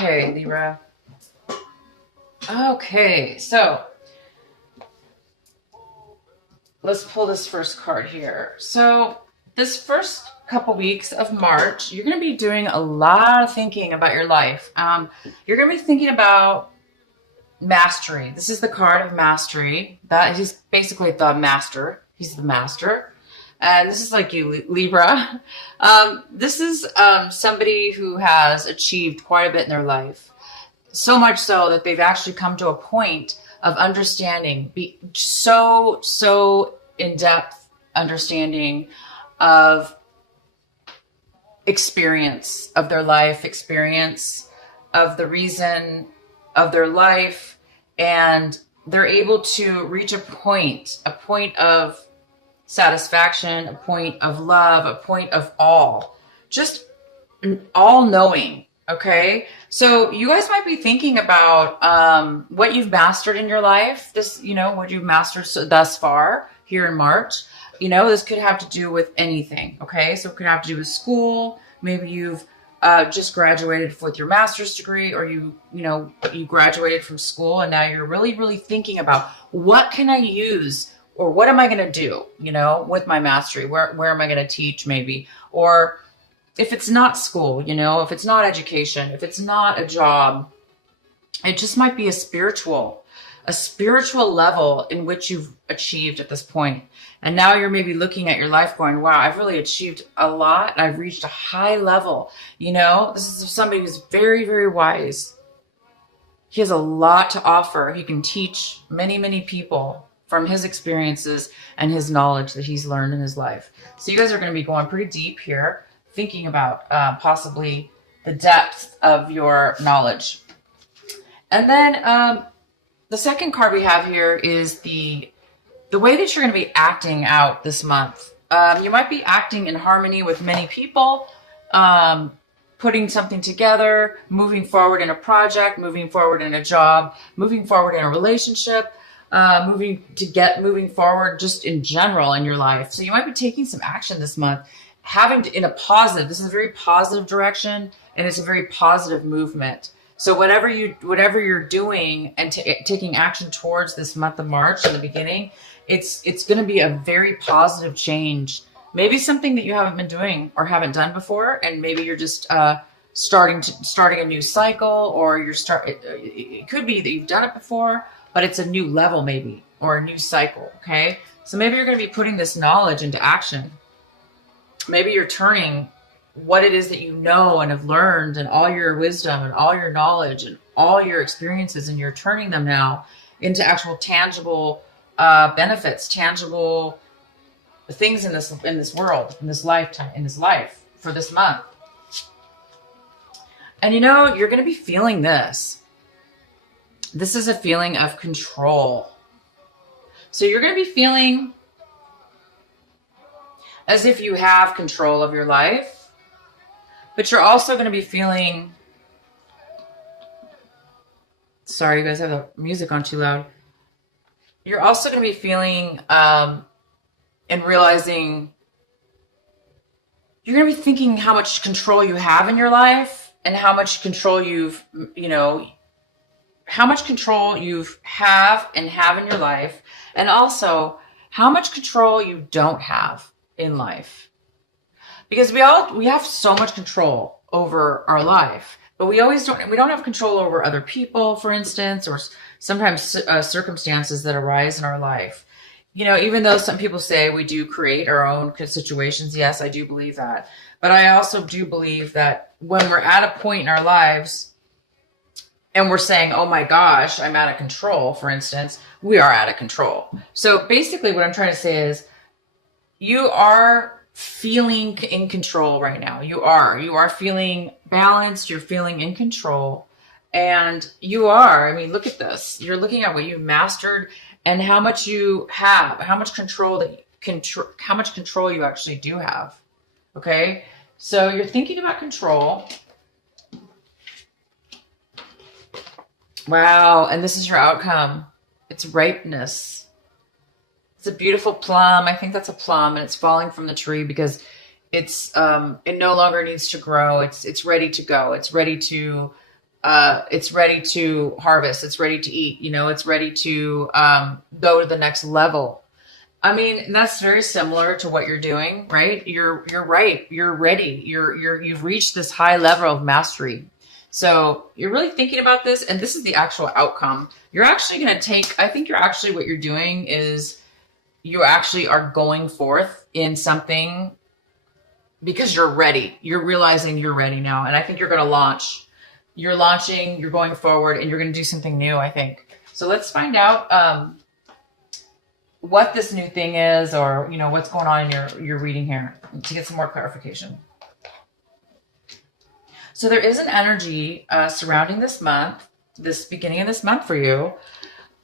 Okay, Libra. Okay, so let's pull this first card here. So this first couple weeks of March, you're going to be doing a lot of thinking about your life. You're going to be thinking about mastery. This is the card of mastery. That he's basically the master. He's the master. And this is like you, Libra. This is somebody who has achieved quite a bit in their life. So much so that they've actually come to a point of understanding, so in-depth understanding of experience of their life, experience of the reason of their life, and they're able to reach a point of satisfaction, a point of love, a point of just all knowing. Okay. So you guys might be thinking about, what you've mastered in your life, what you've mastered thus far here in March. This could have to do with anything. Okay. So it could have to do with school. Maybe you've, just graduated with your master's degree, or you graduated from school and now you're really, really thinking about what can I use, or what am I going to do, with my mastery? Where am I going to teach maybe? Or if it's not school, if it's not education, if it's not a job, it just might be a spiritual level in which you've achieved at this point. And now you're maybe looking at your life going, wow, I've really achieved a lot. I've reached a high level. This is somebody who's very, very wise. He has a lot to offer. He can teach many, many people from his experiences and his knowledge that he's learned in his life. So you guys are going to be going pretty deep here, thinking about possibly the depth of your knowledge. And then the second card we have here is the way that you're going to be acting out this month. You might be acting in harmony with many people, putting something together, moving forward in a project, moving forward in a job, moving forward in a relationship, moving forward just in general in your life. So you might be taking some action this month, this is a very positive direction, and it's a very positive movement. So whatever you're doing and taking action towards this month of March in the beginning, it's going to be a very positive change. Maybe something that you haven't been doing or haven't done before, and maybe you're just starting a new cycle, or it could be that you've done it before, but it's a new level maybe, or a new cycle. Okay, so maybe you're going to be putting this knowledge into action. Maybe you're turning what it is that you know and have learned, and all your wisdom and all your knowledge and all your experiences, and you're turning them now into actual tangible benefits, tangible things in this world, in this lifetime, in this life for this month. And you're going to be feeling this. This is a feeling of control. So you're going to be feeling as if you have control of your life, but you're also going to be feeling, sorry, you guys have the music on too loud. You're also going to be feeling and realizing, you're going to be thinking how much control you have in your life, and how much control you have in your life, and also how much control you don't have in life. Because we have so much control over our life, but we don't have control over other people, for instance, or sometimes circumstances that arise in our life. Even though some people say we do create our own situations, yes, I do believe that. But I also do believe that when we're at a point in our lives and we're saying, oh my gosh, I'm out of control, for instance, we are out of control. So basically what I'm trying to say is, you are feeling in control right now. You are feeling balanced. You're feeling in control. And look at this. You're looking at what you mastered and how much you have, how much control you actually do have. Okay. So you're thinking about control. Wow. And this is your outcome. It's ripeness. It's a beautiful plum. I think that's a plum, and it's falling from the tree because it no longer needs to grow. It's ready to go. It's ready to it's ready to harvest. It's ready to eat. It's ready to go to the next level. I mean, that's very similar to what you're doing, right? You're right. You're ready. You've reached this high level of mastery. So you're really thinking about this, and this is the actual outcome. You're actually going to take, I think what you're doing is you actually are going forth in something because you're ready. You're realizing you're ready now. And I think you're going to launch. You're launching, you're going forward, and you're going to do something new, I think. So let's find out what this new thing is, or what's going on in your reading here, to get some more clarification. So there is an energy surrounding this month, this beginning of this month for you,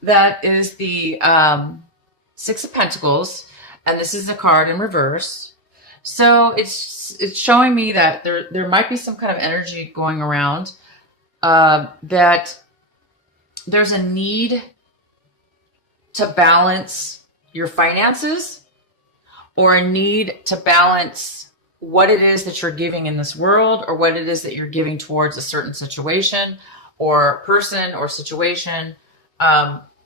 that is the Six of Pentacles, and this is a card in reverse. So it's showing me that there might be some kind of energy going around, that there's a need to balance your finances, or a need to balance what it is that you're giving in this world, or what it is that you're giving towards a certain situation or person or situation,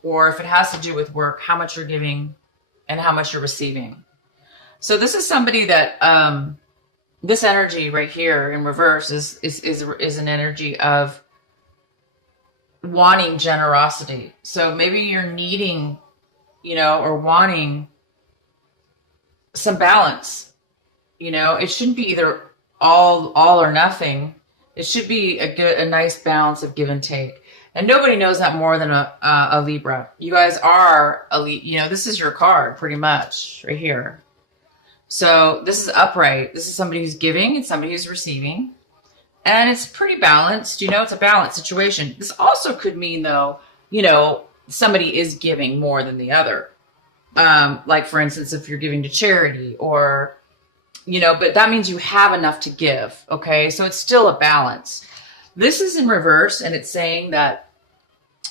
or if it has to do with work, how much you're giving and how much you're receiving. So this is somebody that this energy right here in reverse is an energy of wanting generosity. So maybe you're needing, or wanting some balance. It shouldn't be either all or nothing. It should be a nice balance of give and take. And nobody knows that more than a Libra. You guys are this is your card pretty much right here. So this is upright. This is somebody who's giving and somebody who's receiving. And it's pretty balanced. It's a balanced situation. This also could mean, though, somebody is giving more than the other. Like, for instance, if you're giving to charity, or, but that means you have enough to give. Okay. So it's still a balance. This is in reverse, and it's saying that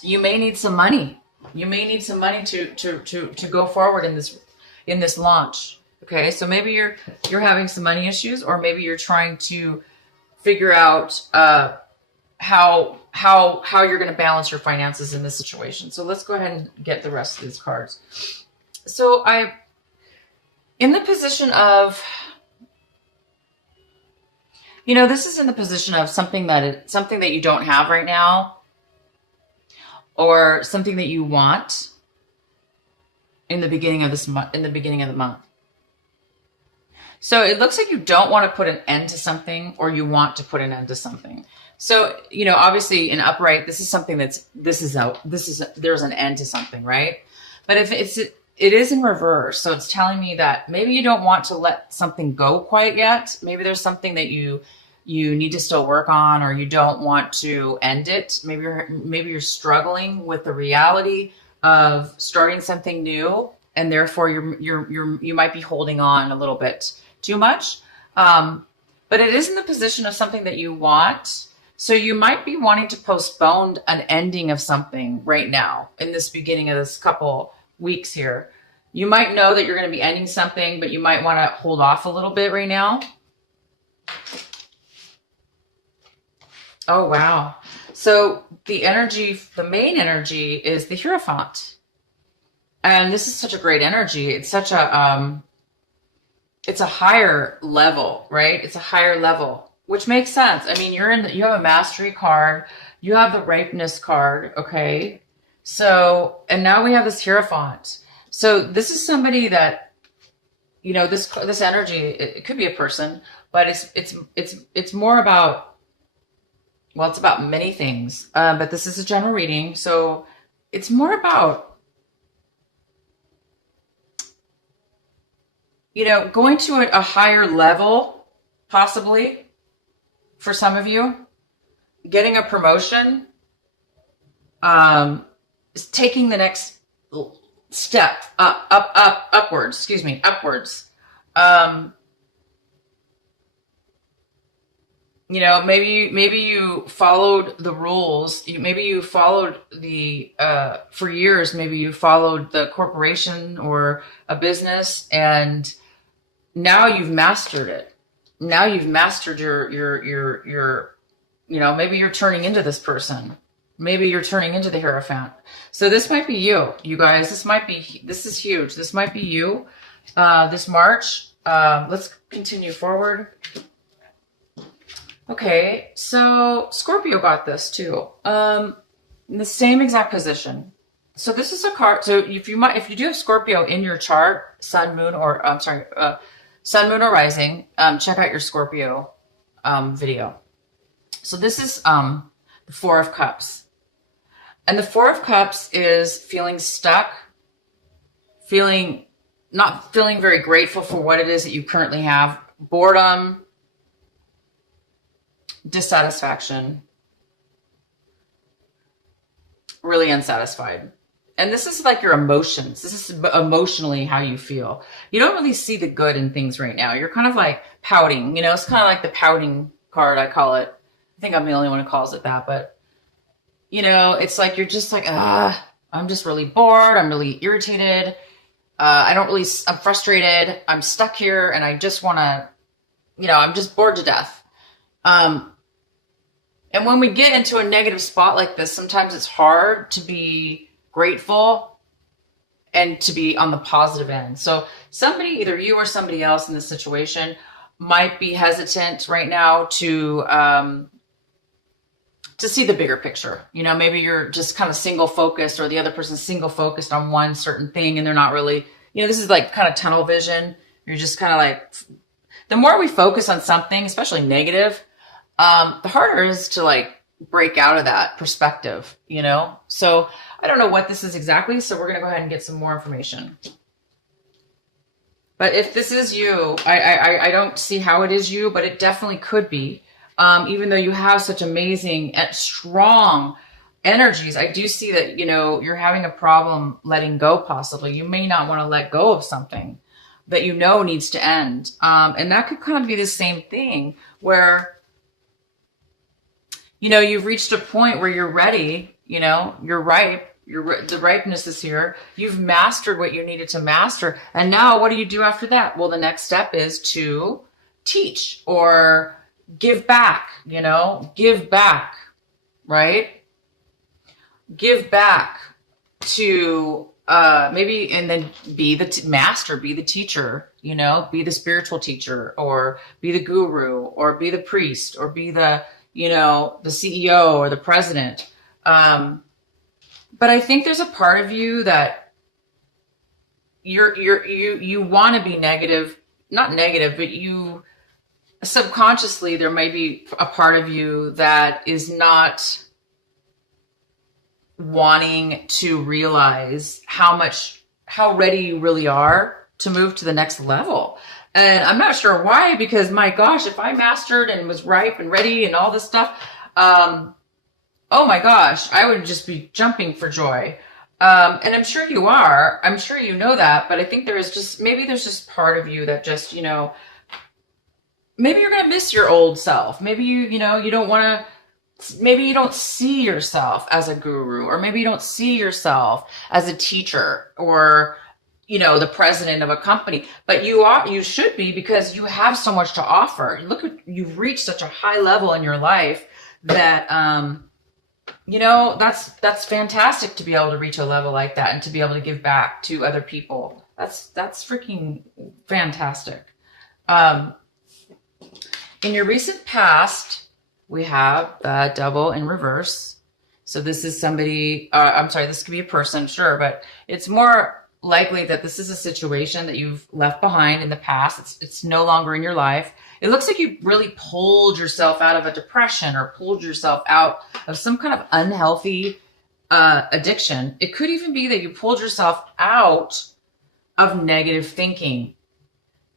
you may need some money. You may need some money to go forward in this launch. Okay. So maybe you're having some money issues, or maybe you're trying to figure out how you're going to balance your finances in this situation. So let's go ahead and get the rest of these cards. So in the position of, this is in the position of something that you don't have right now, or something that you want in the beginning of the month. So it looks like you don't want to put an end to something, or you want to put an end to something. So, obviously in upright, this is something there's an end to something, right? But if it is in reverse. So it's telling me that maybe you don't want to let something go quite yet. Maybe there's something that you need to still work on, or you don't want to end it. Maybe you're struggling with the reality of starting something new, and therefore you might be holding on a little bit too much. But it is in the position of something that you want. So you might be wanting to postpone an ending of something right now in this beginning of this couple weeks here. You might know that you're going to be ending something, but you might want to hold off a little bit right now. Oh, wow. So the main energy is the Hierophant. And this is such a great energy. It's such a, it's a higher level, right? It's a higher level, which makes sense. I mean, you have a mastery card, you have the ripeness card. Okay. So, and now we have this Hierophant. So this is somebody that, this energy, it could be a person, but it's more about, well, it's about many things. But this is a general reading. So it's more about, going to a higher level, possibly, for some of you, getting a promotion, is taking the next step upwards. Maybe you followed the rules. Maybe you followed for years, maybe you followed the corporation or a business, and now you've mastered it. Now you've mastered your You know, maybe you're turning into this person. Maybe you're turning into the Hierophant. So this might be you, you guys. This is huge. This might be you this March. Let's continue forward. Okay, so Scorpio got this too. In the same exact position. So this is a card. So if you do have Scorpio in your chart, Sun, Moon, or Sun, Moon, or Rising, check out your Scorpio video. So this is the Four of Cups. And the Four of Cups is feeling stuck, not feeling very grateful for what it is that you currently have, boredom, dissatisfaction, really unsatisfied. And this is like your emotions. This is emotionally how you feel. You don't really see the good in things right now. You're kind of like pouting, you know, it's kind of like the pouting card, I call it. I think I'm the only one who calls it that, but you know, it's like, you're just like, I'm just really bored. I'm really irritated. I'm frustrated. I'm stuck here and I just want to, you know, I'm just bored to death. And when we get into a negative spot like this, sometimes it's hard to be grateful and to be on the positive end. So somebody, either you or somebody else in this situation, might be hesitant right now to see the bigger picture. You know, maybe you're just kind of single focused, or the other person's single focused on one certain thing and they're not really, you know, this is like kind of tunnel vision. You're just kind of like, the more we focus on something, especially negative, the harder it is to like break out of that perspective, you know? So I don't know what this is exactly. So we're going to go ahead and get some more information. But if this is you, I don't see how it is you, but it definitely could be. Even though you have such amazing and strong energies, I do see that, you know, you're having a problem letting go possibly. You may not want to let go of something that you know needs to end. And that could kind of be the same thing where, you know, you've reached a point where you're ready, you know, you're ripe, the ripeness is here. You've mastered what you needed to master. And now what do you do after that? Well, the next step is to teach or give back, you know, give back, right? Give back to maybe, and then be the master, be the teacher, you know, be the spiritual teacher, or be the guru, or be the priest, or be the, you know, the CEO or the president. But I think there's a part of you that you want to be negative, not negative, but you subconsciously, there may be a part of you that is not wanting to realize how ready you really are to move to the next level. And I'm not sure why, because my gosh, if I mastered and was ripe and ready and all this stuff, oh my gosh, I would just be jumping for joy. And I'm sure you are. I'm sure you know that. But I think there's just part of you that just, you know, maybe you're going to miss your old self. Maybe you don't want to, maybe you don't see yourself as a guru, or maybe you don't see yourself as a teacher, or, you know, the president of a company, but you should be, because you have so much to offer. Look at, you've reached such a high level in your life that, you know, that's fantastic to be able to reach a level like that and to be able to give back to other people. That's freaking fantastic. In your recent past, we have the Devil in reverse. So this is somebody, this could be a person, sure, but it's more likely that this is a situation that you've left behind in the past. It's no longer in your life. It looks like you really pulled yourself out of a depression, or pulled yourself out of some kind of unhealthy addiction. It could even be that you pulled yourself out of negative thinking.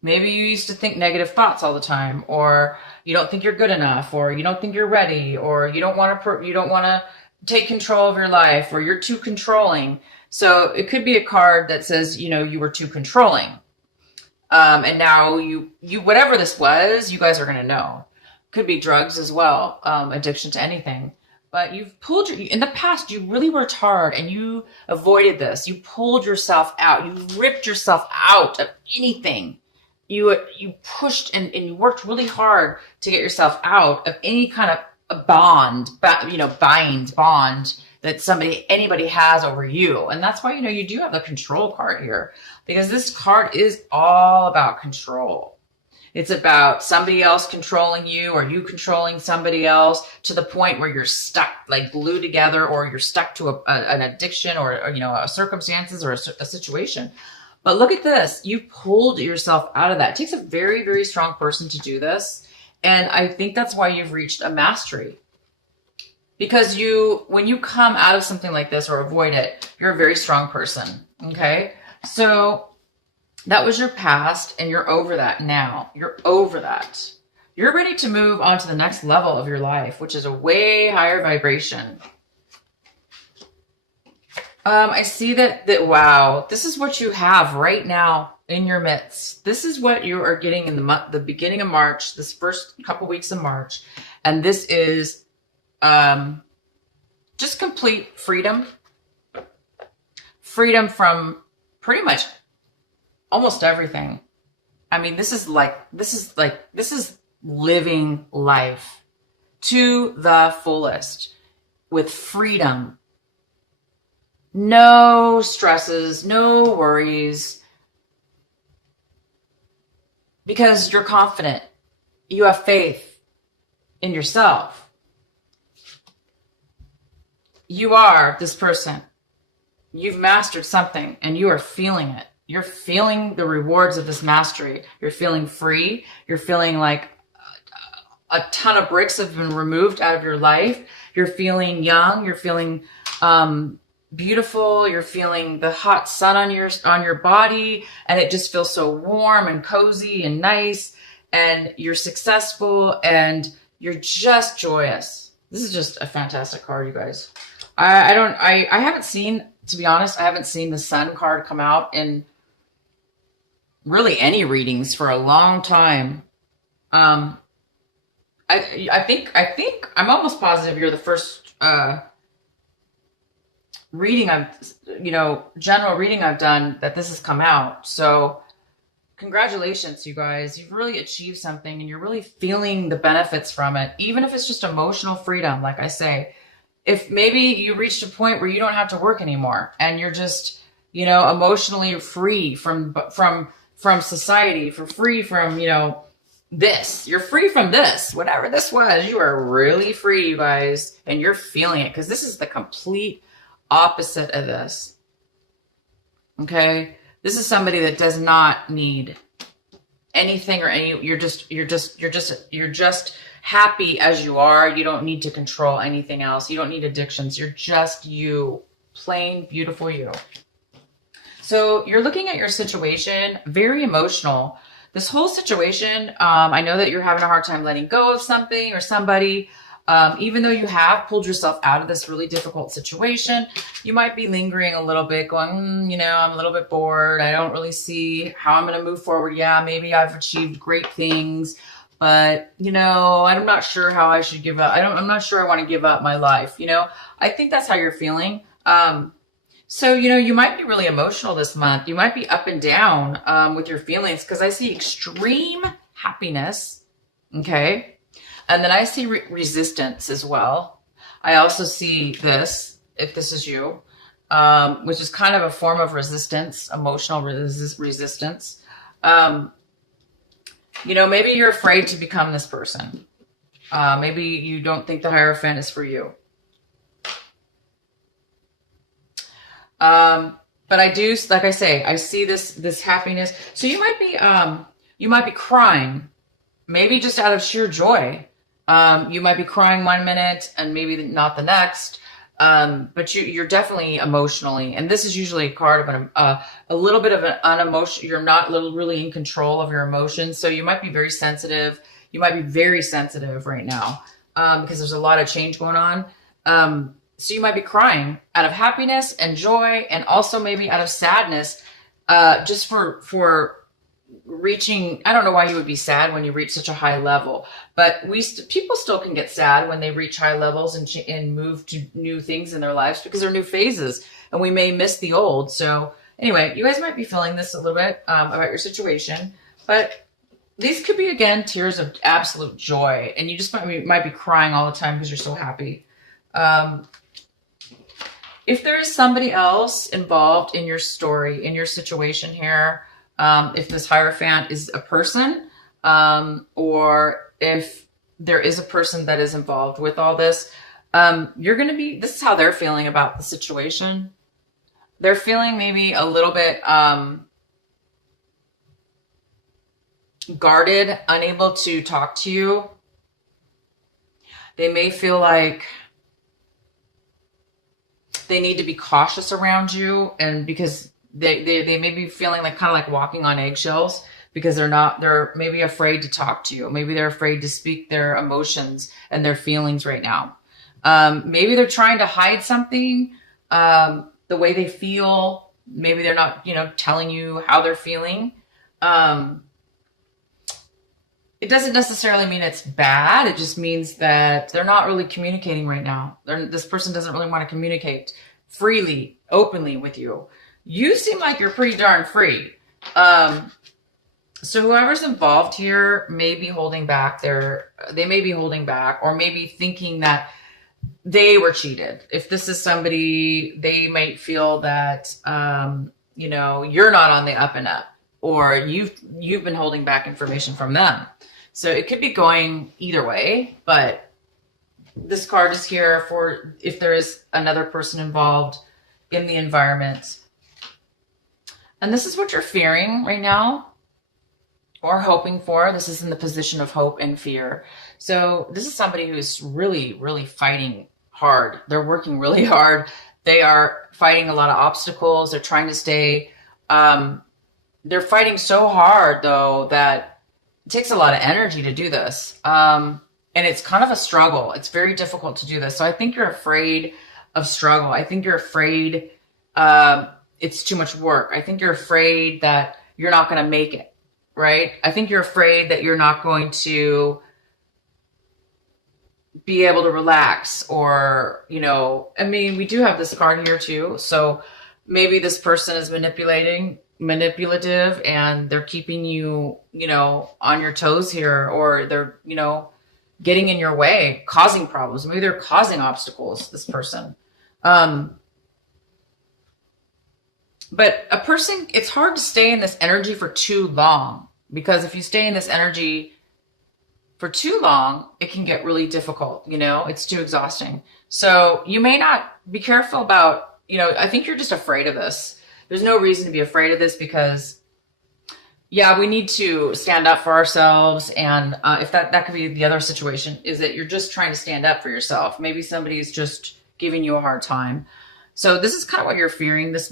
Maybe you used to think negative thoughts all the time, or you don't think you're good enough, or you don't think you're ready, or you don't want to take control of your life, or you're too controlling. So it could be a card that says, you know, you were too controlling. And now you whatever this was, you guys are going to know. Could be drugs as well, addiction to anything. But in the past, you really worked hard and you avoided this. You pulled yourself out. You ripped yourself out of anything. You pushed and you worked really hard to get yourself out of any kind a bond, bond that anybody has over you. And that's why, you do have the control card here, because this card is all about control. It's about somebody else controlling you, or you controlling somebody else, to the point where you're stuck, like glued together, or you're stuck to an addiction, or a circumstances, or a situation. But look at this. You pulled yourself out of that. It takes a very, very strong person to do this. And I think that's why you've reached a mastery. Because when you come out of something like this or avoid it, you're a very strong person. Okay. So that was your past, and you're over that now. You're over that. You're ready to move on to the next level of your life, which is a way higher vibration. I see that, wow, this is what you have right now in your midst. This is what you are getting in the beginning of March, this first couple weeks of March. And this is just complete freedom. Freedom from pretty much almost everything. I mean, this is living life to the fullest with freedom. No stresses, no worries, because you're confident. You have faith in yourself. You are this person. You've mastered something, and you are feeling it. You're feeling the rewards of this mastery. You're feeling free. You're feeling like a ton of bricks have been removed out of your life. You're feeling young. You're feeling beautiful. You're feeling the hot sun on your body, and it just feels so warm and cozy and nice. And you're successful, and you're just joyous. This is just a fantastic card, you guys. I haven't seen, to be honest, I haven't seen the Sun card come out in really any readings for a long time. I think I'm almost positive you're the first reading general reading I've done that this has come out. So congratulations, you guys. You've really achieved something, and you're really feeling the benefits from it, even if it's just emotional freedom. Like I say, if maybe you reached a point where you don't have to work anymore, and you're just, emotionally free from society, free from, this. You're free from this. Whatever this was, you are really free, you guys, and you're feeling it, because this is the complete opposite of this. Okay? This is somebody that does not need anything or you're just happy as you are. You don't need to control anything else. You don't need addictions. You're just you, plain beautiful you. So you're looking at your situation, very emotional. This whole situation, I know that you're having a hard time letting go of something or somebody. Even though you have pulled yourself out of this really difficult situation, you might be lingering a little bit, going, I'm a little bit bored. I don't really see how I'm going to move forward. Yeah, maybe I've achieved great things, but, I'm not sure how I should give up. I'm not sure I want to give up my life. I think that's how you're feeling. So, you might be really emotional this month. You might be up and down with your feelings, because I see extreme happiness. Okay. And then I see resistance as well. I also see this, if this is you, which is kind of a form of resistance, emotional resistance. Maybe you're afraid to become this person. Maybe you don't think the Hierophant is for you. But I do, like I say, I see this happiness. So you might be crying, maybe just out of sheer joy. You might be crying one minute and maybe not the next. But you're definitely emotionally, and this is usually a card of a little bit of an unemotional. You're not really in control of your emotions. So you might be very sensitive. You might be very sensitive right now, because there's a lot of change going on. So you might be crying out of happiness and joy, and also maybe out of sadness, just for reaching. I don't know why you would be sad when you reach such a high level, but people still can get sad when they reach high levels and move to new things in their lives, because they're new phases, and we may miss the old. So anyway, you guys might be feeling this a little bit about your situation, but These could be, again, tears of absolute joy. And you just might be crying all the time because you're so happy. If there is somebody else involved in your story, in your situation here, if this Hierophant is a person, or if there is a person that is involved with all this, you're going to be, this is how they're feeling about the situation. They're feeling maybe a little bit guarded, unable to talk to you. They may feel like they need to be cautious around you, and because they may be feeling like kind of like walking on eggshells because they're maybe afraid to talk to you. Maybe they're afraid to speak their emotions and their feelings right now. Maybe they're trying to hide something, the way they feel. Maybe they're not, telling you how they're feeling. It doesn't necessarily mean it's bad. It just means that they're not really communicating right now. This person doesn't really want to communicate freely, openly with you. You seem like you're pretty darn free. So whoever's involved here may be holding back they may be holding back, or maybe thinking that they were cheated. If this is somebody, they might feel that, you're not on the up and up, or you've been holding back information from them. So it could be going either way, but this card is here for if there is another person involved in the environment. And this is what you're fearing right now, or hoping for. This is in the position of hope and fear. So this is somebody who is really, really fighting hard. They're working really hard. They are fighting a lot of obstacles. They're trying to stay, they're fighting so hard though that it takes a lot of energy to do this. And it's kind of a struggle. It's very difficult to do this. So I think you're afraid of struggle. I think you're afraid it's too much work. I think you're afraid that you're not going to make it, right? I think you're afraid that you're not going to be able to relax, or, we do have this card here too. So maybe this person is manipulative, and they're keeping you, on your toes here, or they're, getting in your way, causing problems. Maybe they're causing obstacles, this person. But a person, it's hard to stay in this energy for too long, because if you stay in this energy for too long, it can get really difficult. It's too exhausting. So you may not be careful about, I think you're just afraid of this. There's no reason to be afraid of this, because we need to stand up for ourselves. And if that could be the other situation, is that you're just trying to stand up for yourself. Maybe somebody is just giving you a hard time. So this is kind of what you're fearing this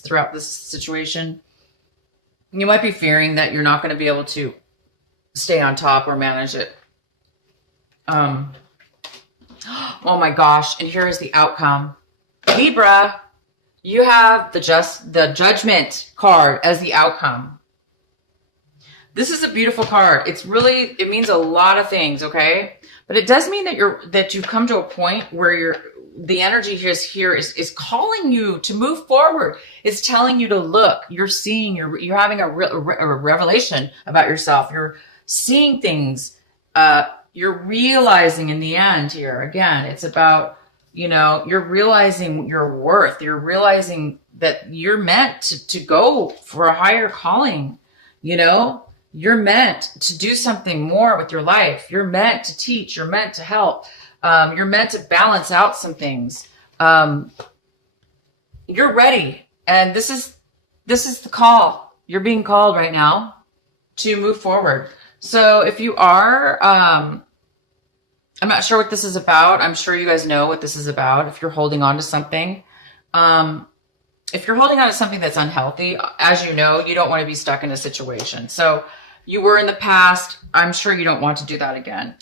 throughout this situation. You might be fearing that you're not going to be able to stay on top or manage it. Oh my gosh. And here is the outcome. Libra, you have the Judgment card as the outcome. This is a beautiful card. It means a lot of things, okay? But it does mean that you've come to a point where the energy here is calling you to move forward. It's telling you to look. You're seeing, you're having a revelation about yourself. You're seeing things. You're realizing in the end here, again, it's about, you're realizing your worth. You're realizing that you're meant to go for a higher calling. You're meant to do something more with your life. You're meant to teach. You're meant to help. You're meant to balance out some things. You're ready. And this is the call. You're being called right now to move forward. So if you are, I'm not sure what this is about. I'm sure you guys know what this is about. If you're holding on to something, if you're holding on to something that's unhealthy, as you know, you don't want to be stuck in a situation. So you were in the past. I'm sure you don't want to do that again.